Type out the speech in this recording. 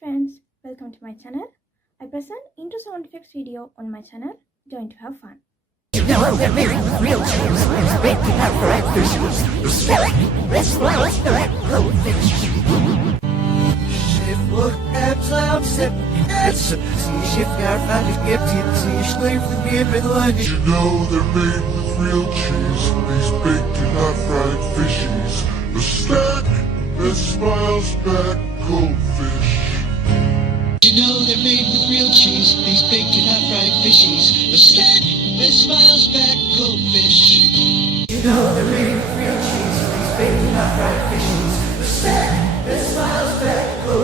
friends, welcome to my channel. I present intro sound effects video on my channel. Join to have fun. You know they're real, real cheese. It's making up for actors. Let's roll the red goldfish. Shift look apps out, sip, that's see shift got found to get to see slave the beer with lunch. You know they're made with real cheese. These baked and hot fried fishies. The snack that smiles back goldfish. You know they're made with real cheese, these baked and hot fried fishies. The snack that smiles back goldfish. You know they're made with real cheese, these baked and hot fried fishies. The snack that smiles back goldfish.